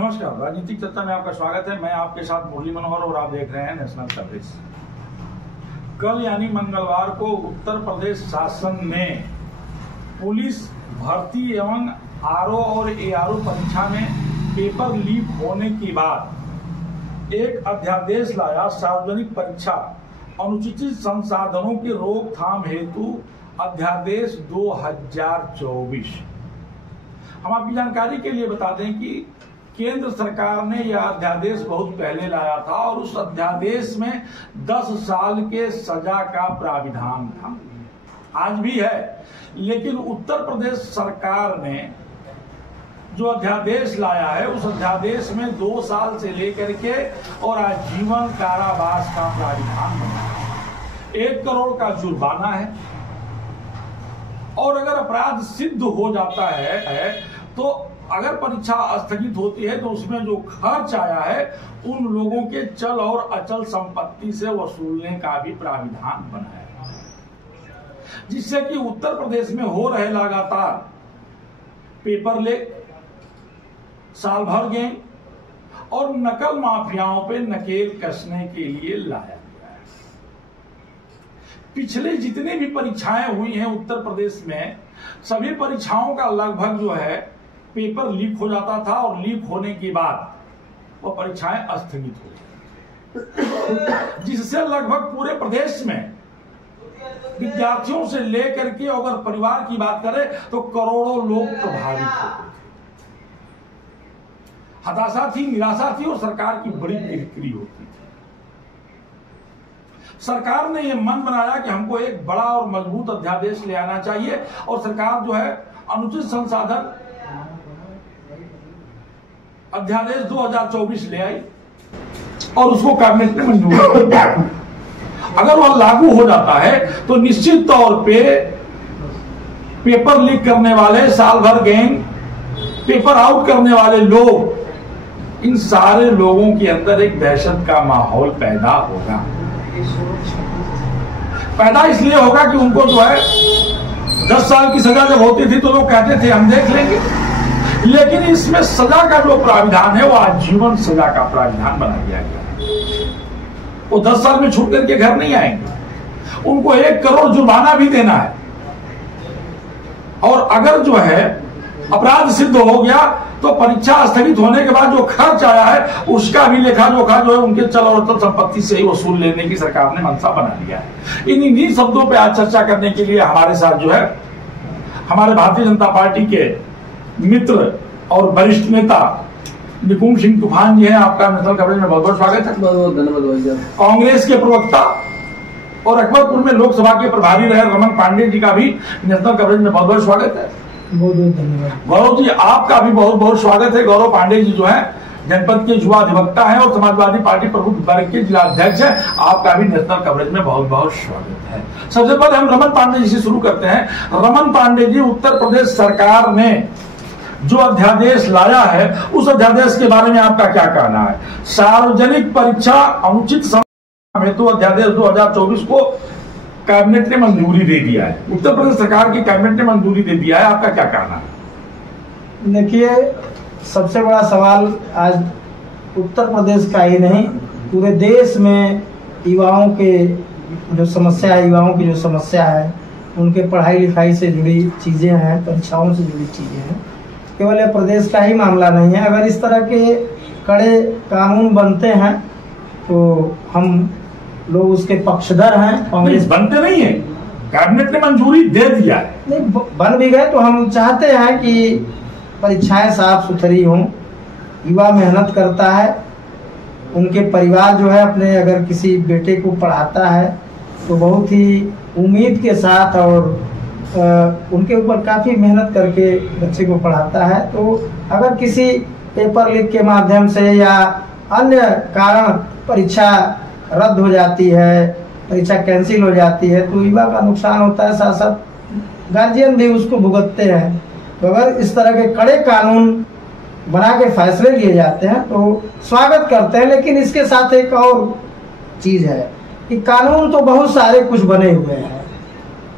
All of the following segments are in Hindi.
नमस्कार, राजनीतिक चर्चा में आपका स्वागत है। मैं आपके साथ मुरली मनोहर और आप देख रहे हैं नेशनल कवरेज। कल यानी मंगलवार को उत्तर प्रदेश शासन ने पुलिस भर्ती एवं आरओ और एआरओ परीक्षा में पेपर लीक होने के बाद एक अध्यादेश लाया, सार्वजनिक परीक्षा अनुचित संसाधनों की रोकथाम हेतु अध्यादेश 2024। हम आपकी जानकारी के लिए बता दें कि केंद्र सरकार ने यह अध्यादेश बहुत पहले लाया था और उस अध्यादेश में 10 साल के सजा का प्राविधान था, आज भी है। लेकिन उत्तर प्रदेश सरकार ने जो अध्यादेश लाया है उस अध्यादेश में 2 साल से लेकर के और आजीवन कारावास का प्राविधान बना है। 1 करोड़ का जुर्माना है और अगर अपराध सिद्ध हो जाता है तो अगर परीक्षा स्थगित होती है तो उसमें जो खर्च आया है उन लोगों के चल और अचल संपत्ति से वसूलने का भी प्राविधान बना है, जिससे कि उत्तर प्रदेश में हो रहे लगातार पेपर लीक, साल भर गैंग और नकल माफियाओं पे नकेल कसने के लिए लाया गया है। पिछले जितनी भी परीक्षाएं हुई हैं उत्तर प्रदेश में, सभी परीक्षाओं का लगभग जो है पेपर लीक हो जाता था और लीक होने के बाद वो परीक्षाएं स्थगित हो गई, जिससे लगभग पूरे प्रदेश में विद्यार्थियों से लेकर के अगर परिवार की बात करें तो करोड़ों लोग प्रभावित होते थे। हताशा थी, निराशा थी और सरकार की बड़ी किरकिरी होती थी। सरकार ने यह मन बनाया कि हमको एक बड़ा और मजबूत अध्यादेश ले आना चाहिए और सरकार जो है अनुचित संसाधन अध्यादेश 2024 ले आई और उसको कैबिनेट ने मंजूर किया। अगर वह लागू हो जाता है तो निश्चित तौर पे पेपर लीक करने वाले, साल भर गैंग, पेपर आउट करने वाले लोग, इन सारे लोगों के अंदर एक दहशत का माहौल पैदा होगा। पैदा इसलिए होगा कि उनको जो है 10 साल की सजा जब होती थी तो लोग कहते थे हम देख लेंगे, लेकिन इसमें सजा का जो प्राविधान है वो आजीवन सजा का प्राविधान बना दिया गया। वो 10 साल में छूट करके घर नहीं आएंगे, उनको 1 करोड़ जुर्माना भी देना है और अगर जो है अपराध सिद्ध हो गया तो परीक्षा स्थगित होने के बाद जो खर्च आया है उसका भी लेखा जोखा जो है उनके चल और अचल संपत्ति से ही वसूल लेने की सरकार ने मंशा बना लिया है। इन्हीं शब्दों पे आज चर्चा करने के लिए हमारे साथ जो है हमारे भारतीय जनता पार्टी के मित्र और वरिष्ठ नेता निकुंज सिंह तूफान जी हैं। आपका नेशनल कवरेज में बहुत बहुत स्वागत है। बहुत बहुत धन्यवाद। कांग्रेस के प्रवक्ता और अकबरपुर में लोकसभा के प्रभारी रहे रमन पांडे जी का भी नेशनल कवरेज में बहुत बहुत स्वागत है। बहुत बहुत धन्यवाद। गौरव जी, आपका भी बहुत बहुत स्वागत है। गौरव पांडे जी जो है जनपद के युवा अधिवक्ता है और समाजवादी पार्टी प्रमुख वर्ग के जिला अध्यक्ष है। आपका भी नेशनल कवरेज में बहुत बहुत स्वागत है। सबसे पहले हम रमन पांडे जी से शुरू करते हैं। रमन पांडे जी, उत्तर प्रदेश सरकार ने जो अध्यादेश लाया है उस अध्यादेश के बारे में आपका क्या कहना है? सार्वजनिक परीक्षा अनुचित समय हेतु अध्यादेश 2024 को कैबिनेट ने मंजूरी दे दिया है, उत्तर प्रदेश सरकार की कैबिनेट ने मंजूरी दे दिया है, आपका क्या कहना है? देखिए, सबसे बड़ा सवाल आज उत्तर प्रदेश का ही नहीं पूरे देश में युवाओं के जो समस्या है, युवाओं की जो समस्या है, उनके पढ़ाई लिखाई से जुड़ी चीजें हैं, परीक्षाओं से जुड़ी चीजें हैं, केवल यह प्रदेश का ही मामला नहीं है। अगर इस तरह के कड़े कानून बनते हैं तो हम लोग उसके पक्षधर हैं। कांग्रेस बनते नहीं है, कैबिनेट ने मंजूरी दे दिया है। नहीं, बन भी गए तो हम चाहते हैं कि परीक्षाएं साफ सुथरी हों। युवा मेहनत करता है, उनके परिवार जो है अपने अगर किसी बेटे को पढ़ाता है तो बहुत ही उम्मीद के साथ और उनके ऊपर काफ़ी मेहनत करके बच्चे को पढ़ाता है। तो अगर किसी पेपर लीक के माध्यम से या अन्य कारण परीक्षा रद्द हो जाती है, परीक्षा कैंसिल हो जाती है तो युवा का नुकसान होता है, साथ साथ गार्जियन भी उसको भुगतते हैं। तो अगर इस तरह के कड़े कानून बना के फैसले लिए जाते हैं तो स्वागत करते हैं। लेकिन इसके साथ एक और चीज़ है कि कानून तो बहुत सारे कुछ बने हुए हैं।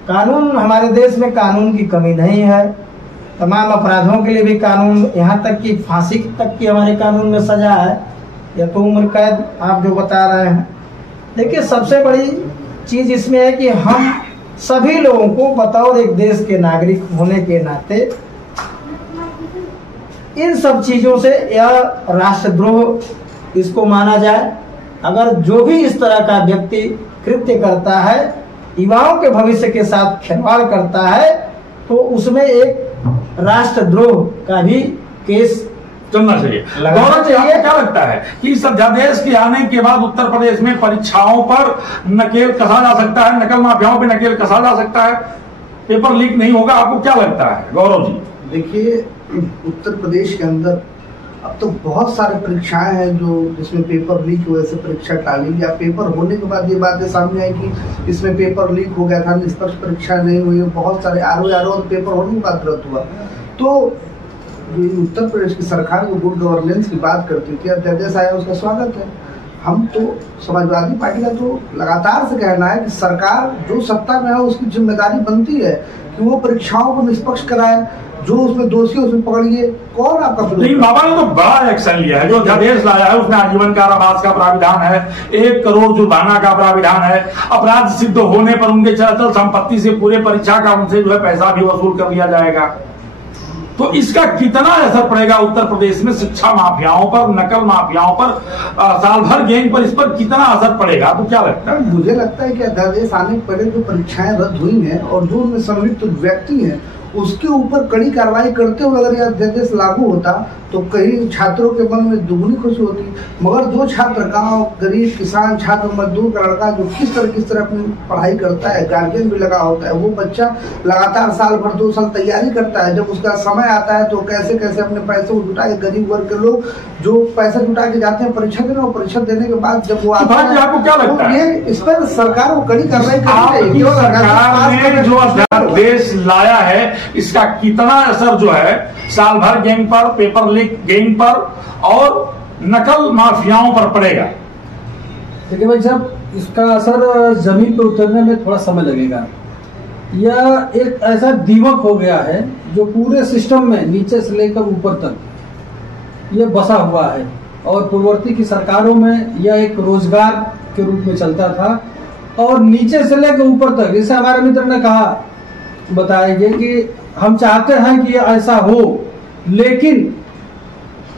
कानून, हमारे देश में कानून की कमी नहीं है। तमाम अपराधों के लिए भी कानून, यहाँ तक कि फांसी तक की हमारे कानून में सजा है, या तो उम्र कैद आप जो बता रहे हैं। देखिए, सबसे बड़ी चीज इसमें है कि हम सभी लोगों को बतौर एक देश के नागरिक होने के नाते इन सब चीजों से यह राष्ट्रद्रोह इसको माना जाए। अगर जो भी इस तरह का व्यक्ति कृत्य करता है, युवाओं के भविष्य के साथ खिलवाड़ करता है, तो उसमें एक राष्ट्रद्रोह का भी केस चलना चाहिए। गौरव जी, आपको क्या लगता है कि इस अध्यादेश के आने के बाद उत्तर प्रदेश में परीक्षाओं पर नकेल कसा जा सकता है, नकल माफियाओं पे नकेल कसा जा सकता है, पेपर लीक नहीं होगा? आपको क्या लगता है गौरव जी? देखिए, उत्तर प्रदेश के अंदर अब तो बहुत सारे परीक्षाएं हैं जो जिसमें पेपर लीक की वजह से परीक्षा टाली, या पेपर होने के बाद ये बातें सामने आई कि इसमें पेपर लीक हो गया था, निष्पक्ष परीक्षा नहीं हुई, बहुत सारे आरोप पेपर होने के बाद रद्द हुआ। तो उत्तर प्रदेश की सरकार जो गुड गवर्नेंस की बात करती थी, अध्यादेश आया, उसका स्वागत है। हम तो समाजवादी पार्टी का तो लगातार से कहना है कि सरकार जो सत्ता में है उसकी जिम्मेदारी बनती है कि वो परीक्षाओं को निष्पक्ष कराए, जो उसमें दोषी है उसमें पकड़िए। कौन आपका नहीं, बाबा ने तो बड़ा एक्शन लिया है। जो अध्यादेश लाया है उसमें आजीवन कारावास का प्राविधान है, 1 करोड़ जुर्माना का प्राविधान है, अपराध सिद्ध होने पर उनके चल संपत्ति से पूरे परीक्षा का उनसे जो है पैसा भी वसूल कर लिया जाएगा। तो इसका कितना असर पड़ेगा उत्तर प्रदेश में शिक्षा माफियाओं पर, नकल माफियाओं पर, साल भर गैंग पर, इस पर कितना असर पड़ेगा? आपको क्या लगता है? मुझे लगता है कि अध्यादेश आने के पहले जो परीक्षाएं रद्द हुई हैं और जो उनमें संलिप्त व्यक्ति हैं उसके ऊपर कड़ी कार्रवाई करते हुए अगर यह अध्यादेश लागू होता तो कई छात्रों के मन में दुगनी खुशी होती। मगर जो छात्र गांव, गरीब, किसान, छात्र, मजदूर का लड़का जो किस तरह अपनी पढ़ाई करता है, गार्जियन भी लगा होता है, वो बच्चा लगातार साल भर 2 साल तैयारी करता है, जब उसका समय आता है तो कैसे कैसे अपने पैसे को जुटा के, गरीब वर्ग के लोग जो पैसा जुटा के जाते हैं परीक्षा देने, और परीक्षा देने के बाद जब वो आता है, आपको क्या लगता है ये इस पर सरकार को कड़ी कार्रवाई करनी चाहिए। सरकार ने जो अध्यादेश लाया है इसका कितना असर जो है साल भर गैंग पर, पेपर लीक गैंग पर और नकल माफियाओं पर पड़ेगा? देखिए भाई साहब, इसका असर जमीन पर उतरने में थोड़ा समय लगेगा। यह एक ऐसा दीमक हो गया है जो पूरे सिस्टम में नीचे से लेकर ऊपर तक यह बसा हुआ है, और पूर्ववर्ती की सरकारों में यह एक रोजगार के रूप में चलता था, और नीचे से लेकर ऊपर तक, जैसे हमारे मित्र ने कहा, बताएंगे कि हम चाहते हैं कि ऐसा हो, लेकिन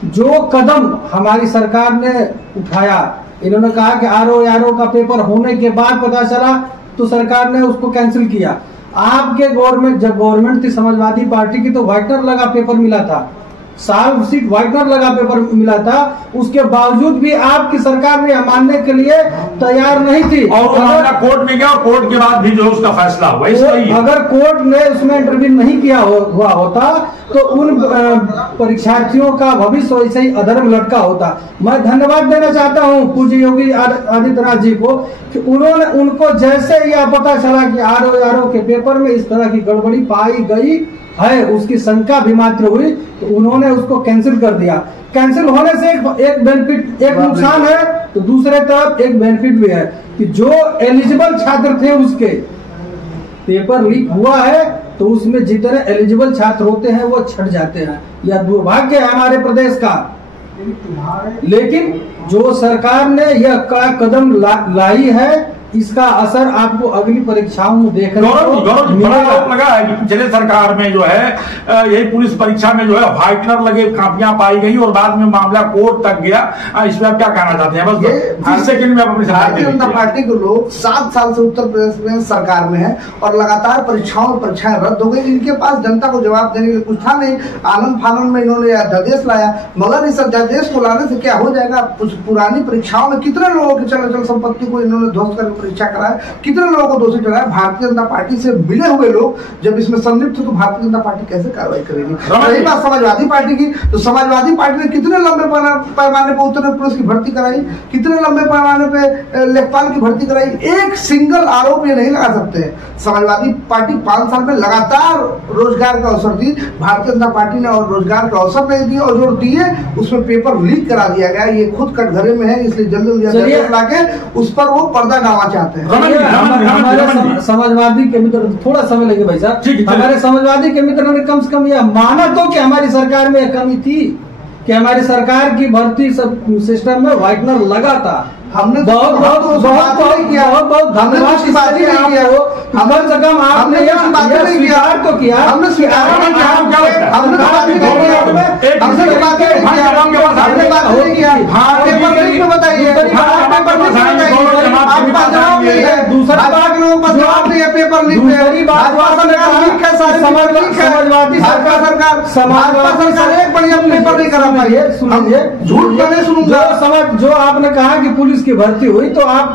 जो कदम हमारी सरकार ने उठाया, इन्होंने कहा कि आरओ का पेपर होने के बाद पता चला तो सरकार ने उसको कैंसिल किया। आपके गवर्नमेंट, जब गवर्नमेंट थी समाजवादी पार्टी की, तो व्हाइटनर लगा पेपर मिला था, 7 सीट व्हाइटनर लगा पेपर मिला था, उसके बावजूद भी आपकी सरकार ने मानने के लिए तैयार नहीं थी, और कोर्ट में गया, और कोर्ट के बाद भी जो उसका फैसला हुआ। अगर कोर्ट ने उसमें इंटरवीन नहीं किया हुआ होता तो उन परीक्षार्थियों का भविष्य वैसे ही अधर्म लटका होता। मैं धन्यवाद देना चाहता हूं पूज्य योगी आदित्यनाथ जी को कि उन्होंने, उनको जैसे यह पता चला कि आरओ के पेपर में इस तरह की गड़बड़ी पाई गई है, उसकी शंका भी मात्र हुई, तो उन्होंने उसको कैंसिल कर दिया। कैंसिल होने से एक बेनिफिट, एक नुकसान है, तो दूसरे तरफ एक बेनिफिट भी है कि जो एलिजिबल छात्र थे उसके पेपर लीक हुआ है, तो उसमें जितने एलिजिबल छात्र होते हैं वो छट जाते हैं। यह दुर्भाग्य है हमारे प्रदेश का। लेकिन जो सरकार ने यह कड़ा कदम लाई है, इसका असर आपको अगली परीक्षाओं में देखने को मिलेगा। लगा है कि पिछले सरकार में जो है यही पुलिस परीक्षा में जो है व्हाइटनर लगे कापियां पाई गई और बाद में मामला कोर्ट तक गया। इसमें आप क्या कहना चाहते हैं? बस 30 सेकंड में आप अपनी भारतीय जनता पार्टी के लोग 7 साल से उत्तर प्रदेश में सरकार में है और लगातार परीक्षाएं रद्द हो गई। इनके पास जनता को जवाब देने के लिए कुछ था नहीं। आनंद फानंद में इन्होंने अध्यादेश लाया, मगर इस अध्यादेश को लाने से क्या हो जाएगा? पुरानी परीक्षाओं में कितने लोगों की चल संपत्ति को इन्होंने ध्वस्त करके परीक्षा कराया, कितने लोगों को दोषी ठहराया। भारतीय जनता पार्टी से मिले हुए लोग जब इसमें संलिप्त तो भारतीय जनता पार्टी कैसे कार्रवाई करेगी? रही बात समाजवादी पार्टी की, तो समाजवादी पार्टी ने कितने लंबे पैमाने पर उत्तर पुलिस की भर्ती कराई, कितने लंबे पैमाने पे लेखपाल की भर्ती कराई। एक सिंगल आरोप ये नहीं लगा सकते। समाजवादी पार्टी 5 साल में लगातार रोजगार का अवसर दी, भारतीय जनता पार्टी ने और रोजगार का अवसर नहीं दिया, और जो दिए उसमें पेपर लीक करा दिया गया। ये खुद कटघरे में है, इसलिए जल्दी लाके उस पर वो पर्दा डालना चाहते हैं? हमारे समाजवादी के मित्र, थोड़ा समय लगे भाई साहब, हमारे समाजवादी के मित्रों ने कम से कम यह माना तो कि हमारी सरकार में कमी थी कि हमारी सरकार की भर्ती सब सिस्टम में व्हाइटनर लगा था। हमने बहुत बहुत बहुत बहुत बहुत धन्यवाद की बात है आपको। कम से कम आपने यह स्वीकार तो किया। हमने स्वीकार दूसरा बात लोगों का जवाब नहीं है, पेपर लीक है, भाजपा सरकार एक बढ़िया पेपर नहीं करा पाई है। झूठ का नहीं सुनूंगा। जो आपने कहा कि पुलिस की भर्ती हुई तो आप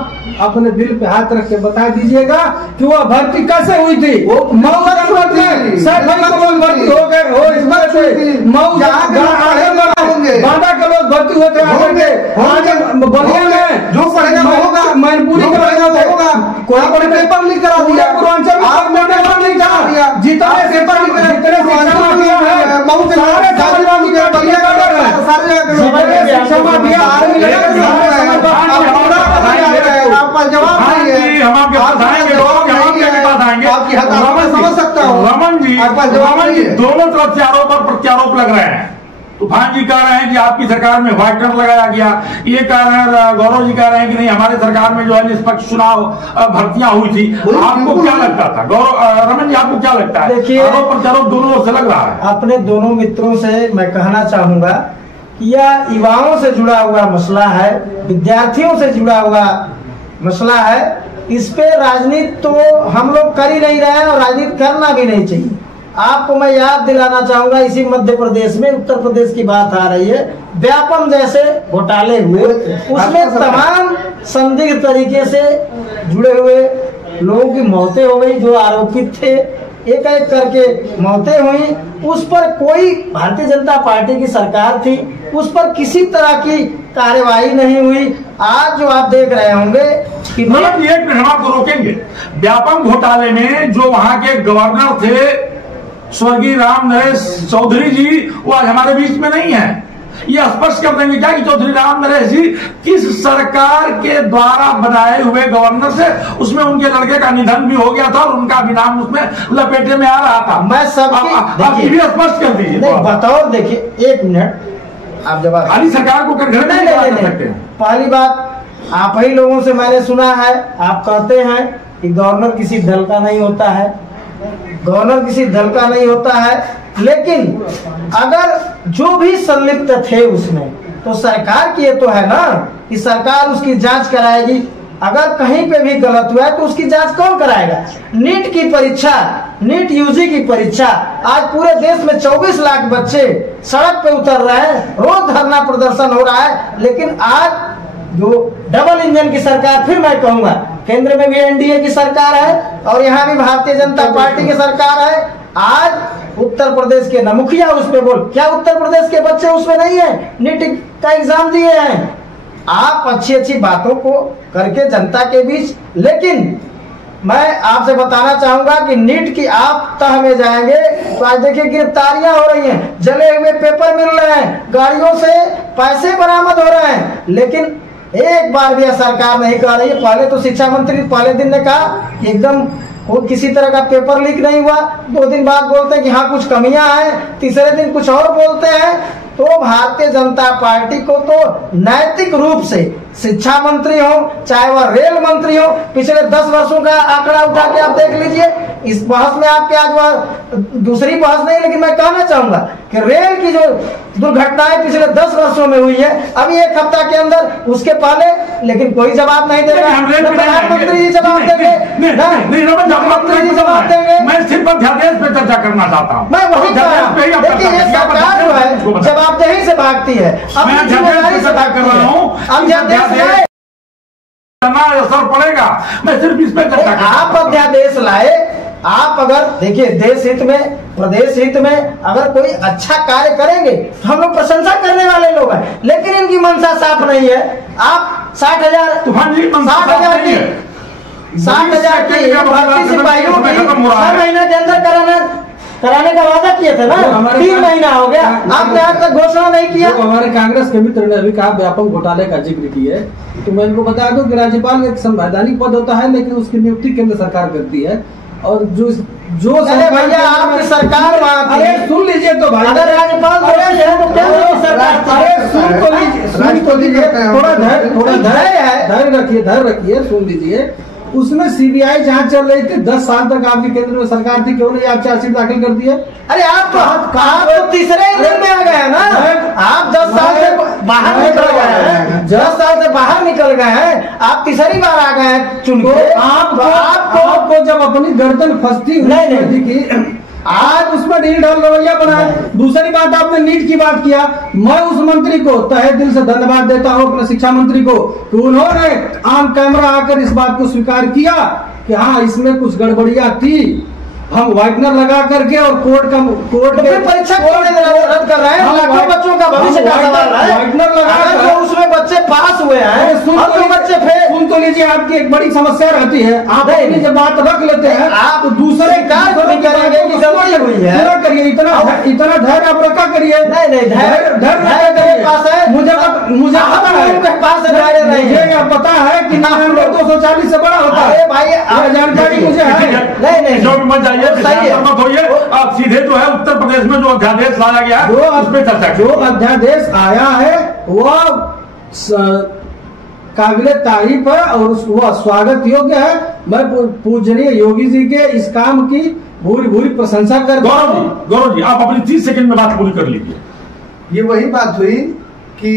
अपने दिल पे हाथ रख के बता दीजिएगा कि वह भर्ती कैसे हुई थी। वो मऊ भर्ती हो गए हो, इसमें मऊ बांदा के लोग भर्ती होते बलिया में जो पढ़ेगा होगा, मैनपुरी होगा, कोई बड़े पेपर लीक करा दिया, पूर्वांचल पेपर लीक करा दिया, जितना पेपर लीक रमन जी दोनों तरफ से आरोप और प्रत्यारोप लग रहे हैं। तूफान जी कह रहे हैं कि आपकी सरकार में व्हाइटनर लगाया गया, ये कह रहे हैं, गौरव जी कह रहे हैं कि नहीं हमारे सरकार में जो है निष्पक्ष चुनाव भर्तियां हुई थी। आपको क्या लगता था गौरव, रमन जी आपको क्या लगता है? देखिए, आरोप प्रत्यारोप दोनों ओर से लग रहा है। अपने दोनों मित्रों से मैं कहना चाहूंगा कि यह युवाओं से जुड़ा हुआ मसला है, विद्यार्थियों से जुड़ा हुआ मसला है। इस पे राजनीति तो हम लोग कर ही नहीं रहे हैं और राजनीति करना भी नहीं चाहिए। आपको मैं याद दिलाना चाहूंगा, इसी मध्य प्रदेश में उत्तर प्रदेश की बात आ रही है, व्यापम जैसे घोटाले हुए, उसमें तमाम संदिग्ध तरीके से जुड़े हुए लोगों की मौतें हो गई। जो आरोपित थे एक एक करके मौतें हुई। उस पर कोई, भारतीय जनता पार्टी की सरकार थी, उस पर किसी तरह की कार्यवाही नहीं हुई। आज जो आप देख रहे होंगे कि एक मिनट हम आपको रोकेंगे। व्यापम घोटाले में जो वहां के गवर्नर थे स्वर्गीय राम नरेश चौधरी जी, वो आज हमारे बीच में नहीं है। ये स्पष्ट कर देंगे क्या कि चौधरी राम नरेश जी किस सरकार के द्वारा बनाए हुए गवर्नर से, उसमें उनके लड़के का निधन भी हो गया था और उनका भी नाम उसमें लपेटे में आ रहा था। मैं सबकी भी स्पष्ट कर दीजिए। बतौर देखिए, एक मिनट, आप जवाब खाली सरकार को कर सकते हैं। पहली बात, आप ही लोगों से मैंने सुना है, आप कहते हैं कि गवर्नर किसी दल का नहीं होता है, गवर्नर किसी दल का नहीं होता है, लेकिन अगर जो भी संलिप्त थे उसमें, तो सरकार की ये तो है ना कि सरकार उसकी जांच कराएगी। अगर कहीं पे भी गलत हुआ है तो उसकी जांच कौन कराएगा? नीट की परीक्षा, नीट यूजी की परीक्षा, आज पूरे देश में 24 लाख बच्चे सड़क पे उतर रहे हैं, रोज धरना प्रदर्शन हो रहा है। लेकिन आज जो डबल इंजन की सरकार, फिर मैं कहूंगा, केंद्र में भी एनडीए की सरकार है और यहाँ भी भारतीय जनता पार्टी की सरकार है। आज उत्तर प्रदेश के न मुखिया उस पे बोल, क्या उत्तर प्रदेश के बच्चे उसमें नहीं है? नीट का एग्जाम दिए हैं। आप अच्छी अच्छी बातों को करके जनता के बीच, लेकिन मैं आपसे बताना चाहूंगा कि नीट की आप तह में जाएंगे तो आज देखिए गिरफ्तारियां हो रही हैं, जले हुए पेपर मिल रहे हैं, गाड़ियों से पैसे बरामद हो रहे हैं, लेकिन एक बार भी सरकार नहीं कह रही है। पहले तो शिक्षा मंत्री पहले दिन ने कहा कि एकदम वो किसी तरह का पेपर लीक नहीं हुआ, 2 दिन बाद बोलते हैं कि हाँ कुछ कमियां हैं, तीसरे दिन कुछ और बोलते हैं। तो भारतीय जनता पार्टी को तो नैतिक रूप से शिक्षा मंत्री हो चाहे वह रेल मंत्री हो, पिछले 10 वर्षों का आंकड़ा उठा के आप देख लीजिए। इस बहस में आपके आज वह दूसरी बहस नहीं, लेकिन मैं कहना चाहूंगा कि रेल की जो दुर्घटनाएं पिछले 10 वर्षों में हुई है, अभी 1 हफ्ता के अंदर, उसके पहले, लेकिन कोई जवाब नहीं देगा। प्रधानमंत्री जी जवाब देंगे, मुख्यमंत्री जी जवाब देंगे। मैं सिर्फ अध्यादेश पे चर्चा करना चाहता हूँ। मैं वही देखिए, ये सरकार जो है जवाबदेही से भागती है, अपनी जिम्मेदारी से भागती है। असर पड़ेगा, मैं सिर्फ इस पे चर्चा। आप अध्यादेश लाए, आप अगर देखिए देश हित में, प्रदेश हित में अगर कोई अच्छा कार्य करेंगे तो हम लोग प्रशंसा करने वाले लोग हैं, लेकिन इनकी मंशा साफ नहीं है। आप 60,000 की भर्ती सिपाहियों की 6 महीने के अंदर कराना कराने का वादा किए थे ना, 3 महीना हो गया, आपने आज तक घोषणा नहीं किया। तो हमारे कांग्रेस के मित्र ने अभी कहा व्यापक घोटाले का जिक्र किया है, तो मैं इनको बता दूं कि राज्यपाल एक संवैधानिक पद होता है, लेकिन उसकी नियुक्ति केंद्र सरकार करती है। और जो अरे भैया आपकी सरकार वहाँ, अरे सुन लीजिए तो भाई, अगर राज्यपाल सुन तो लीजिए, थोड़ा धैर्य रखिए, सुन लीजिए। उसमें सीबीआई जांच चल रही थी, 10 साल तक आपकी केंद्र में सरकार थी, क्यों नहीं आप चार्जशीट दाखिल कर दिए? अरे आप तो तीसरे दिन में आ गए ना, आप 10 साल से बाहर निकल गए हैं, 10 साल से बाहर निकल गए हैं, आप तीसरी बार आ गए हैं चुन के। आपको जब अपनी गर्दन फंसती नहीं की, आज उसमें ढील ढाल रवैया बनाए। दूसरी बात, आपने नीट की बात किया, मैं उस मंत्री को तहे दिल से धन्यवाद देता हूं, अपने शिक्षा मंत्री को, कि उन्होंने ऑन कैमरा आकर इस बात को स्वीकार किया कि हाँ इसमें कुछ गड़बड़ियां थी। हम व्हाइटनर लगा करके और कोर्ट के परीक्षा रद्द कर रहे हैं, लाखों बच्चों का भविष्य का सवाल है। व्हाइटनर लगा तो उसमें बच्चे पास हुए हैं, बच्चे फेल। सुन तो लीजिए, आपकी एक बड़ी समस्या रहती है, आप अपनी जब बात रख लेते हैं आप तो दूसरे करेंगे कि गलती हुई है, पूरा करिए, इतना धैर्य आप रखा करिए। नहीं धैर्य पास है, मुझे पता है कि 240 से बड़ा होता है भाई, जानकारी मुझे है। मत होइए, आप सीधे जो है उत्तर प्रदेश में जो अध्यादेश लाया गया है उस पर चर्चा। जो अध्यादेश आया है वह काबिले तारीफ है और वह स्वागत योग्य है। मैं पूजनीय योगी जी के इस काम की भूरी प्रशंसा करता हूं। गौरव जी आप अपनी 30 सेकंड में बात पूरी कर लीजिए। ये वही बात हुई कि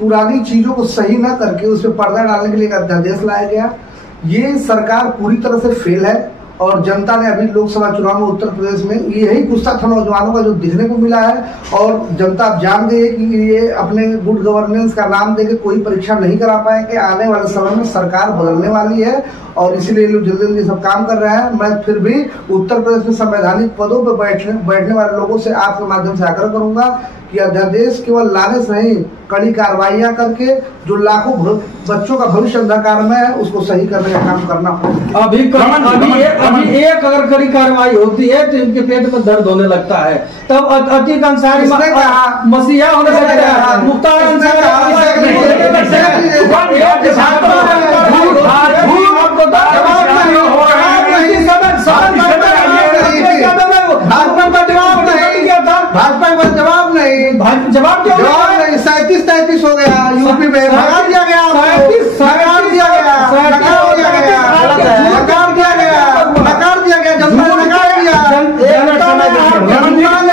पुरानी चीजों को सही न करके उस पर पर्दा डालने के लिए एक अध्यादेश लाया गया। ये सरकार पूरी तरह से फेल है और जनता ने अभी लोकसभा चुनाव में उत्तर प्रदेश में यही गुस्सा था नौजवानों का जो दिखने को मिला है। और जनता अब जान गई है कि ये अपने गुड गवर्नेंस का नाम देके कोई परीक्षा नहीं करा पाएंगे। आने वाले समय में सरकार बदलने वाली है और इसीलिए लोग जल्दी जल्दी सब काम कर रहे हैं। मैं फिर भी उत्तर प्रदेश में संवैधानिक पदों पर बैठने वाले लोगों से आपके माध्यम से आग्रह करूंगा कि अध्यादेश केवल लाने से नहीं, कड़ी कार्रवाइयां करके जो लाखों बच्चों का भविष्य अंधकार में है उसको सही करने का काम करना पड़ेगा। अभी एक अगर कड़ी कार्रवाई होती है तो इनके पेट में दर्द होने लगता है। तब अतीक अंसारी मसीहा होने लगता है, मुख्तार भाजपा में जवाब नहीं, जवाब नहीं, 37-33 हो गया यूपी में, भगा दिया गया, नकार दिया गया, नकार दिया गया, नकार दिया गया, नकार दिया गया, जनता ने नकार दिया, जनता ने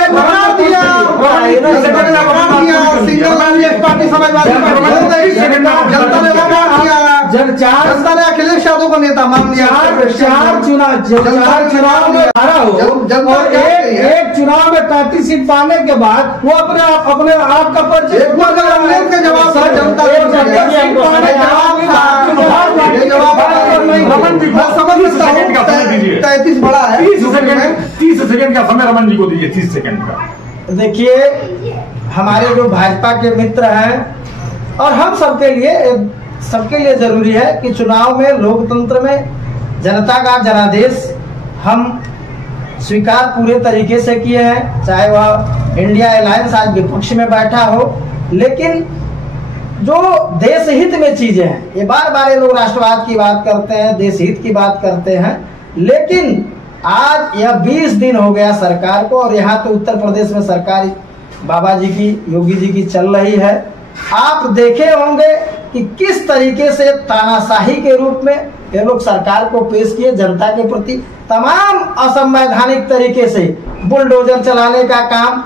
नकार दिया, single land party Samajwadi party जनता ने नकार दिया, जनता ने अखिलेश यादव को नेता मान लिया। चार चुनाव में हारा हो और एक चुनाव में 33 सीट पाने के बाद वो अपने आप का परिचय का जवाब था, जनता रमन जी समझ सकता हूँ 33 बड़ा है। 30 सेकंड का समय रमन जी को दीजिए, 30 सेकंड का। देखिए हमारे जो भाजपा के मित्र हैं और हम सबके लिए जरूरी है कि चुनाव में लोकतंत्र में जनता का जनादेश हम स्वीकार पूरे तरीके से किए हैं, चाहे वह इंडिया अलायंस आज विपक्ष में बैठा हो। लेकिन जो देश हित में चीजें हैं, ये बार बार ये लोग राष्ट्रवाद की बात करते हैं, देश हित की बात करते हैं, लेकिन आज यह 20 दिन हो गया सरकार को और यहाँ तो उत्तर प्रदेश में सरकार बाबा जी की, योगी जी की चल रही है। आप देखे होंगे कि किस तरीके से तानाशाही के रूप में ये लोग सरकार को पेश किए, जनता के प्रति तमाम असंवैधानिक तरीके से बुलडोजर चलाने का काम।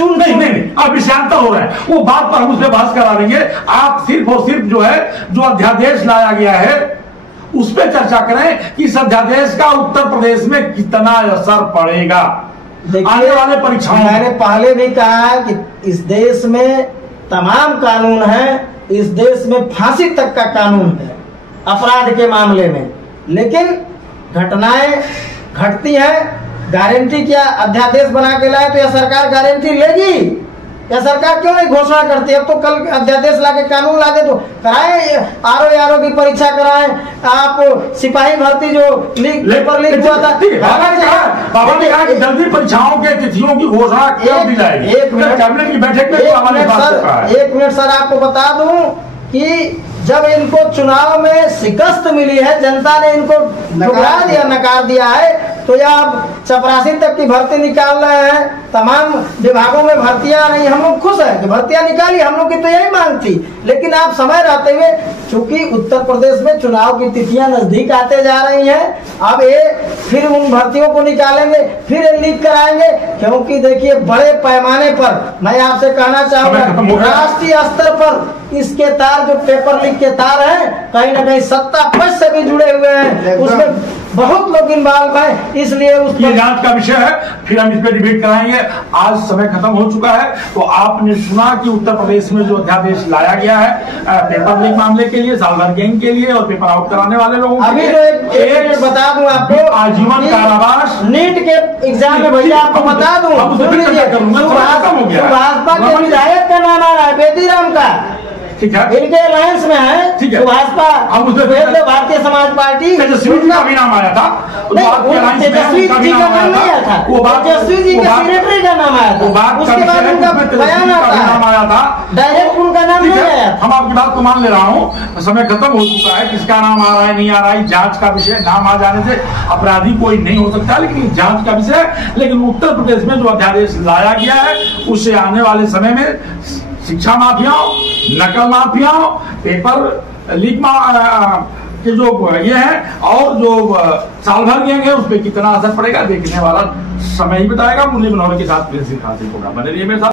नहीं, अब शांत हो रहा है, वो बात पर हम उसमें बहस करा देंगे। आप सिर्फ और सिर्फ जो है जो अध्यादेश लाया गया है उस पर चर्चा करें कि इस अध्यादेश का उत्तर प्रदेश में कितना असर पड़ेगा आने वाले परीक्षाओं। मैंने पहले भी कहा है कि इस देश में तमाम कानून है, इस देश में फांसी तक का कानून है अपराध के मामले में, लेकिन घटनाएं घटती हैं। गारंटी क्या अध्यादेश बना के लाए तो यह सरकार गारंटी लेगी या सरकार क्यों नहीं घोषणा करती? अब तो कल अध्यादेश लाके कानून लाके तो कराएं, आरओ की परीक्षा कराएं, आप सिपाही भर्ती जो पेपर लीक हुआ था। बाबा ने कहा कि जल्दी परीक्षाओं के तिथियों की घोषणा कर दी जाएगी। एक मिनट, कैबिनेट की बैठक में एक मिनट सर, आपको बता दूं कि जब इनको चुनाव में शिकस्त मिली है, जनता ने इनको नकार दिया है, तो यह आप चपरासी तक की भर्ती निकाल रहे हैं, तमाम विभागों में भर्तियां नहीं। हम लोग खुश हैं कि भर्तियां निकाली, हम लोग की तो यही मांग थी। लेकिन आप समय रहते हुए, चूंकि उत्तर प्रदेश में चुनाव की तिथियां नजदीक आते जा रही हैं, अब ये फिर उन भर्तियों को निकालेंगे, फिर लीक कराएंगे। क्योंकि देखिए, बड़े पैमाने पर मैं आपसे कहना चाहूंगा, राष्ट्रीय स्तर पर इसके तार, जो पेपर लीक के तार हैं, कहीं न कहीं सत्ता पक्ष से भी जुड़े हुए हैं, उसमें बहुत लोग इन्वॉल्व हैं। इसलिए ये जांच का विषय है, फिर हम इस पर डिबेट कराएंगे। आज समय खत्म हो चुका है। तो आपने सुना कि उत्तर प्रदेश में जो अध्यादेश लाया गया है पेपर लीक मामले के लिए, साल भर गैंग के लिए और पेपर आउट कराने वाले लोगों के लिए, अभी एक बता दूं आपको, आजीवन कारावास नीट के एग्जाम में भैया आपको बता दूं, भाजपा के विधायक का नाम आ रहा है, बेदीराम का, ठीक है, इनके अलायंस में है, ठीक है, भाजपा, भारतीय समाज पार्टी, तेजस्वी जी का भी नाम आया था। तेजस्वी जी का नाम नहीं आया था, तेजस्वी जी के सेक्रेटरी का नाम आया था, उसके बाद उनका बयान आया था, डायरेक्ट उनका नाम नहीं आया। हम आपकी बात को मान ले रहा हूँ, समय खत्म हो चुका है। किसका नाम आ रहा है, नहीं आ रहा है, जांच का विषय। नाम आ जाने से अपराधी कोई नहीं हो सकता, लेकिन जांच का विषय है। लेकिन उत्तर प्रदेश में जो अध्यादेश लाया गया है, उससे आने वाले समय में शिक्षा माफियाओं, नकल माफियाओं, पेपर लीक के जो ये है और जो साल भर गैंग है, उस पर कितना असर पड़ेगा देखने वाला समय ही बताएगा। मुरली मनोहर के साथ प्रिंसिपल खान सिंह, बने रहिए मेरे साथ।